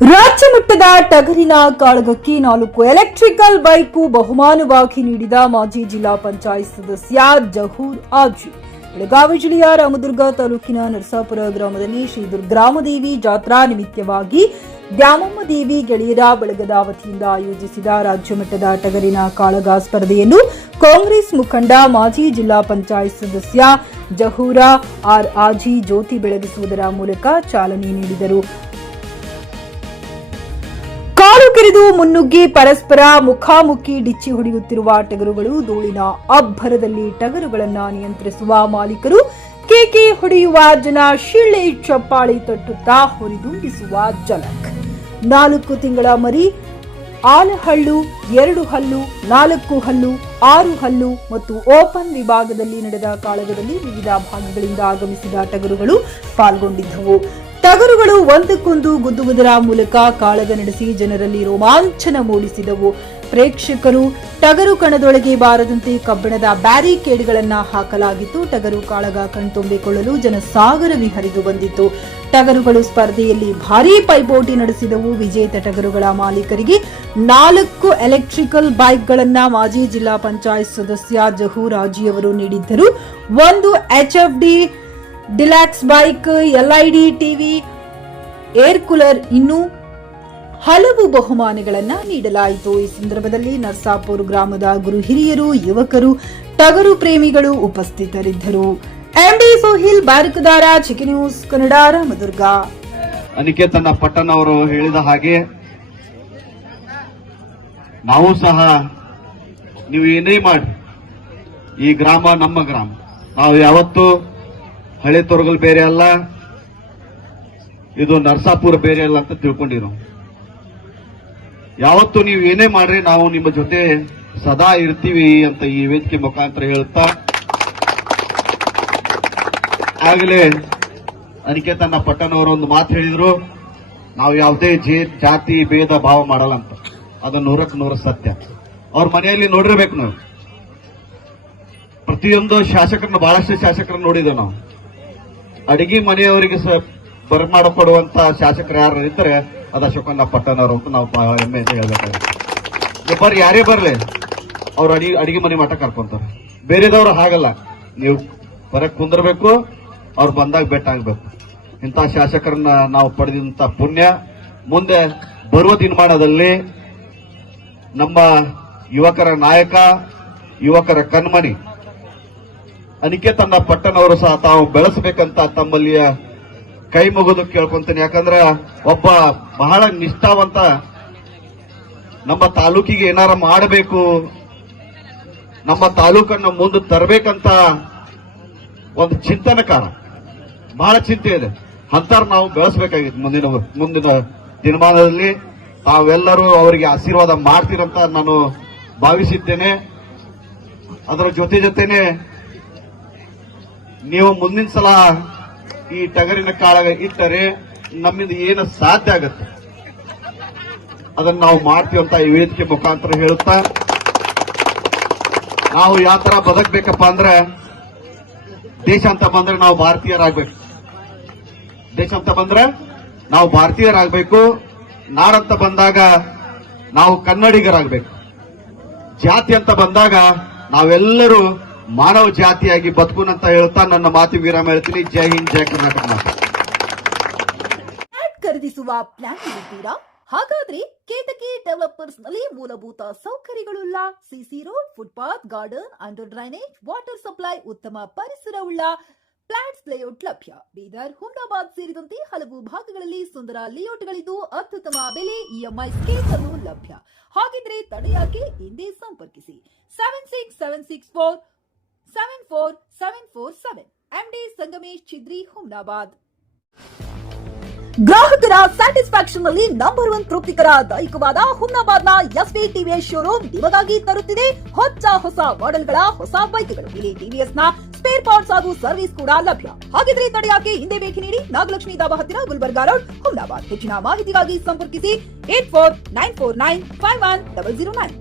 ರಾಜ್ಯ ಮಟ್ಟದ ಟಗರಿನ ಕಾಳಗಕ್ಕೆ 4 electrical bike ಬಹುಮಾನವಾಗಿ ನೀಡಿದ ಮಾಜಿ ಜಿಲ್ಲಾ ಪಂಚಾಯತ್ ಸದಸ್ಯ ಜಹೂರ್ ಆಜಿ. ಬೆಳಗಾವಿ ಜಿಲ್ಲೆಯ ರಾಮದುರ್ಗ ತಾಲೂಕಿನ ನರಸಾಪುರ ಗ್ರಾಮದಲ್ಲಿ ಶ್ರೀ ದುರ್ಗಾಮದೇವಿ ಜಾತ್ರಾ ನಿಮಿತ್ತವಾಗಿ ದ್ಯಾಮಮ್ಮ ದೇವಿ ಗೆಳೆಯರ ಬಳಗದ ವತಿಯಿಂದ ಆಯೋಜಿಸಿದ ರಾಜ್ಯ ಮಟ್ಟದ ಟಗರಿನ ಕಾಳಗ ಸ್ಪರ್ಧೆಯನ್ನು ಕಾಂಗ್ರೆಸ್ ಮುಖಂಡ ಮಾಜಿ ಜಿಲ್ಲಾ ಪಂಚಾಯತ್ ಸದಸ್ಯ ಜಹೂರ ಆರ್ ಆಜಿ ಜ್ಯೋತಿ ಬೆಳಗಿಸುವುದರ ಮೂಲಕ ಚಾಲನೆ ನೀಡಿದರು. ಕಾಲು ಕೆರೆದು ಮುನ್ನುಗ್ಗಿ ಪರಸ್ಪರ ಮುಖಾಮುಖಿ ಡಿಚ್ಚಿ ಹೊಡೆಯುತ್ತಿರುವ ಟಗರುಗಳು, ಧೂಳಿನ ಅಬ್ಬರದಲ್ಲಿ ಟಗರುಗಳನ್ನು ನಿಯಂತ್ರಿಸುವ ಮಾಲೀಕರು, ಕೇಕೆ ಹೊಡೆಯುವ ಜನ, ಶಿಳ್ಳೆ ಚಪ್ಪಾಳಿ ತಟ್ಟುತ್ತಾ ಹುರಿದುಂಬಿಸುವ ಜಲಕ್. 4 ತಿಂಗಳ ಮರಿ, ಆಲಹಳ್ಳು, 2 ಹಲ್ಲು, 4 ಹಲ್ಲು, 6 ಹಲ್ಲು ಮತ್ತು ಓಪನ್ ವಿಭಾಗದಲ್ಲಿ ನಡೆದ ಕಾಳಗದಲ್ಲಿ ವಿವಿಧ ಭಾಗಗಳಿಂದ ಆಗಮಿಸಿದ ಟಗರುಗಳು ಪಾಲ್ಗೊಂಡಿದ್ದವು. ಟಗರುಗಳು ಒಂದಕ್ಕೊಂದು ಗುದ್ದುವುದರ ಮೂಲಕ ಕಾಳಗ ನಡೆಸಿ ಜನರಲ್ಲಿ ರೋಮಾಂಚನ ಮೂಡಿಸಿದವು. ಪ್ರೇಕ್ಷಕರು ಟಗರು ಕಣದೊಳಗೆ ಬಾರದಂತೆ ಕಬ್ಬಿಣದ ಬ್ಯಾರಿಕೇಡ್ಗಳನ್ನು ಹಾಕಲಾಗಿತ್ತು. ಟಗರು ಕಾಳಗ ಕಣ್ತುಂಬಿಕೊಳ್ಳಲು ಜನಸಾಗರವೇ ಹರಿದು ಬಂದಿತ್ತು. ಟಗರುಗಳು ಸ್ಪರ್ಧೆಯಲ್ಲಿ ಭಾರೀ ಪೈಪೋಟಿ ನಡೆಸಿದವು. ವಿಜೇತ ಟಗರುಗಳ ಮಾಲೀಕರಿಗೆ 4 ಎಲೆಕ್ಟ್ರಿಕಲ್ ಬೈಕ್ಗಳನ್ನು ಮಾಜಿ ಜಿಲ್ಲಾ ಪಂಚಾಯತ್ ಸದಸ್ಯ ಜಹೂರ್ ಆಜಿಯವರು ನೀಡಿದ್ದರು. 1 HFD deluxe bike, LID TV, air cooler, ಇನ್ನೂ ಹಲವು ಬಹುಮಾನಗಳನ್ನು ನೀಡಲಾಯಿತು. ಈ ಸಂದರ್ಭದಲ್ಲಿ ನರಸಾಪುರ ಗ್ರಾಮದ ಗುರು ಹಿರಿಯರು, ಯುವಕರು, ಟಗರು ಪ್ರೇಮಿಗಳು ಉಪಸ್ಥಿತರಿದ್ದರು. MD ಸೋಹಿಲ್ ಬಾರಕದಾರ, ಚಿಕ್ಕಿ ನ್ಯೂಸ್ ಕನ್ನಡ, ರಾಮದುರ್ಗ. ಅನಿಕೇತನ ಪಟ್ಟಣ ಅವರು ಹೇಳಿದ ಹಾಗೆ ನಾವು ಸಹ ನೀವು ಏನೇ ಮಾಡಿ, ಈ ಗ್ರಾಮ ನಮ್ಮ ಗ್ರಾಮ. ನಾವು ಯಾವತ್ತೂ ಹಳೆ ತೊರಗಲ್ ಬೇರೆ ಅಲ್ಲ, ಇದು ನರಸಾಪುರ ಬೇರೆ ಅಲ್ಲ ಅಂತ ತಿಳ್ಕೊಂಡಿರೋ. ಯಾವತ್ತು ನೀವು ಏನೇ ಮಾಡ್ರಿ ನಾವು ನಿಮ್ಮ ಜೊತೆ ಸದಾ ಇರ್ತೀವಿ ಅಂತ ಈ ವೇದಿಕೆ ಮುಖಾಂತರ ಹೇಳುತ್ತಾ, ಆಗಲೇ ಅನಿಕೇತನ ಪಟ್ಟಣವರು ಒಂದು ಮಾತು ಹೇಳಿದ್ರು, ನಾವು ಯಾವುದೇ ಜಾತಿ ಭೇದ ಭಾವ ಮಾಡಲ್ಲ ಅಂತ. ಅದು 100% ಸತ್ಯ. ಅವ್ರ ಮನೆಯಲ್ಲಿ ನೋಡಿರ್ಬೇಕು ನಾವು. ಪ್ರತಿಯೊಂದು ಶಾಸಕರನ್ನ, ಬಹಳಷ್ಟು ಶಾಸಕರನ್ನ ನೋಡಿದ್ದೇವೆ ನಾವು. ಅಡಿಗೆ ಮನೆಯವರಿಗೆ ಬರಮಾಡಿಕೊಡುವಂತ ಶಾಸಕರು ಯಾರು ಇದ್ದಾರೆ ಅದು ಅಶೋಕಣ್ಣ ಪಟ್ಟಣವರು ಅಂತ ನಾವು ಹೆಮ್ಮೆಯಿಂದ ಹೇಳ್ಬೇಕಾಗುತ್ತೆ. ಯಾರೇ ಬರಲಿ ಅವ್ರು ಅಡಿಗೆ ಮನೆ ಮಠ ಕರ್ಕೊಂತಾರೆ. ಬೇರೆದವ್ರು ಹಾಗಲ್ಲ, ನೀವು ಹೊರಗೆ ಕುಂದಿರ್ಬೇಕು, ಅವ್ರು ಬಂದಾಗ ಬೆಟ್ಟ ಆಗ್ಬೇಕು. ಇಂಥ ಶಾಸಕರನ್ನ ನಾವು ಪಡೆದಂತ ಪುಣ್ಯ ಮುಂದೆ ಬರುವ ದಿನಮಾನದಲ್ಲಿ ನಮ್ಮ ಯುವಕರ ನಾಯಕ, ಯುವಕರ ಕಣ್ಮಣಿ ಅನಿಕೇತನ ಪಟ್ಟಣವರು ಸಹ ತಾವು ಬೆಳೆಸಬೇಕಂತ ತಮ್ಮಲ್ಲಿಯ ಕೈ ಮುಗಿದು ಕೇಳ್ಕೊಂತೀನಿ. ಯಾಕಂದ್ರೆ ಒಬ್ಬ ಬಹಳ ನಿಷ್ಠಾವಂತ, ನಮ್ಮ ತಾಲೂಕಿಗೆ ಏನಾರ ಮಾಡಬೇಕು, ನಮ್ಮ ತಾಲೂಕನ್ನು ಮುಂದೆ ತರಬೇಕಂತ ಒಂದು ಚಿಂತನಕಾರ, ಬಹಳ ಚಿಂತೆ ಇದೆ. ಅಂತಾರ ನಾವು ಬೆಳೆಸಬೇಕಾಗಿತ್ತು. ಮುಂದಿನ ದಿನಮಾನದಲ್ಲಿ ತಾವೆಲ್ಲರೂ ಅವರಿಗೆ ಆಶೀರ್ವಾದ ಮಾಡ್ತೀರಂತ ನಾನು ಭಾವಿಸಿದ್ದೇನೆ. ಅದರ ಜೊತೆನೆ ನೀವು ಮುಂದಿನ ಸಲ ಈ ಟಗರಿನ ಕಾಳಗ ಇಟ್ಟರೆ ನಮ್ಮಿಂದ ಏನು ಸಾಧ್ಯ ಆಗುತ್ತೆ ಅದನ್ನು ನಾವು ಮಾಡ್ತೀವಿ ಅಂತ ಈ ವೇದಿಕೆ ಮುಖಾಂತರ ಹೇಳುತ್ತಾ, ನಾವು ಯಾವ ತರ ಬದುಕಬೇಕಪ್ಪ ಅಂದ್ರೆ, ದೇಶ ಅಂತ ಬಂದ್ರೆ ನಾವು ಭಾರತೀಯರಾಗಬೇಕು. ದೇಶ ಅಂತ ಬಂದ್ರೆ ನಾವು ಭಾರತೀಯರಾಗಬೇಕು. ನಾಡಂತ ಬಂದಾಗ ನಾವು ಕನ್ನಡಿಗರಾಗಬೇಕು. ಜಾತಿ ಅಂತ ಬಂದಾಗ ನಾವೆಲ್ಲರೂ ಮಾನವ ಜಾತಿಯಾಗಿ ಬದುಕುನಂತ ಹೇಳುತ್ತಾ ನನ್ನ ಮಾತಿಗೆ ವಿರಾಮ ಹೇಳ್ತೀನಿ. ಜೈ ಹಿಂದ್, ಜೈ ಕರ್ನಾಟಕ. ಖರೀದಿಸುವ ಪ್ಲಾನ್ ಇದ್ದೀರಾ? ಹಾಗಾದ್ರೆ ಕೇತಕಿ ಡೆವಲಪರ್ಸ್ ನಲ್ಲಿ ಮೂಲಭೂತ ಸೌಕರ್ಯಗಳುಳ್ಳ CC road, footpath, garden, under drainage, water supply, ಉತ್ತಮ ಪರಿಸರವುಳ್ಳ ಫ್ಲಾಟ್ಸ್ ಲೇಔಟ್ ಲಭ್ಯ. ಬೀದರ್, ಹುಮ್ನಾಬಾದ್ ಸೇರಿದಂತೆ ಹಲವು ಭಾಗಗಳಲ್ಲಿ ಸುಂದರ ಲೇಔಟ್ಗಳಿದ್ದು ಅತ್ಯುತ್ತಮ ಬೆಲೆ, EMI ಸ್ಕೀಮ್ಸ್ ಅನ್ನು ಲಭ್ಯ. ಹಾಗಿದ್ರೆ ತಡೆಯಾಕೆ? ಹಿಂದೆ ಸಂಪರ್ಕಿಸಿ 7676474747. MD ಸಂಗಮೇಶ್ ಚಿದ್ರಿ, ಹುಮ್ನಾಬಾದ್. ಗ್ರಾಹಕರ ಸ್ಯಾಟಿಸ್ಫ್ಯಾಕ್ಷನ್ ನಲ್ಲಿ ನಂಬರ್ 1 ತೃಪ್ತಿಕರ ದೈಹಿಕವಾದ ಹುಮ್ನಾಬಾದ್ನ SV TVS ಶೋರೂಮ್ ನಿಮಗಾಗಿ ತರುತ್ತಿದೆ ಹೊಸ ಮಾಡೆಲ್ಗಳ ಹೊಸ ಬೈಕ್ಗಳು. ಇಲ್ಲಿ TVS ನ ಸ್ಪೇರ್ ಪಾರ್ಟ್ಸ್ ಹಾಗೂ ಸರ್ವಿಸ್ ಕೂಡ ಲಭ್ಯ. ಹಾಗಿದ್ರೆ ತಡೆಯಾಕೆ? ಹಿಂದೆ ಭೇಟಿ ನೀಡಿ. ನಾಗಲಕ್ಷ್ಮಿ ದಾಬಾ ಹತ್ತಿರ, ಗುಲ್ಬರ್ಗಾ ರೋಡ್, ಹುಮ್ನಾಬಾದ್. ಹೆಚ್ಚಿನ ಮಾಹಿತಿಗಾಗಿ ಸಂಪರ್ಕಿಸಿ 8494951009.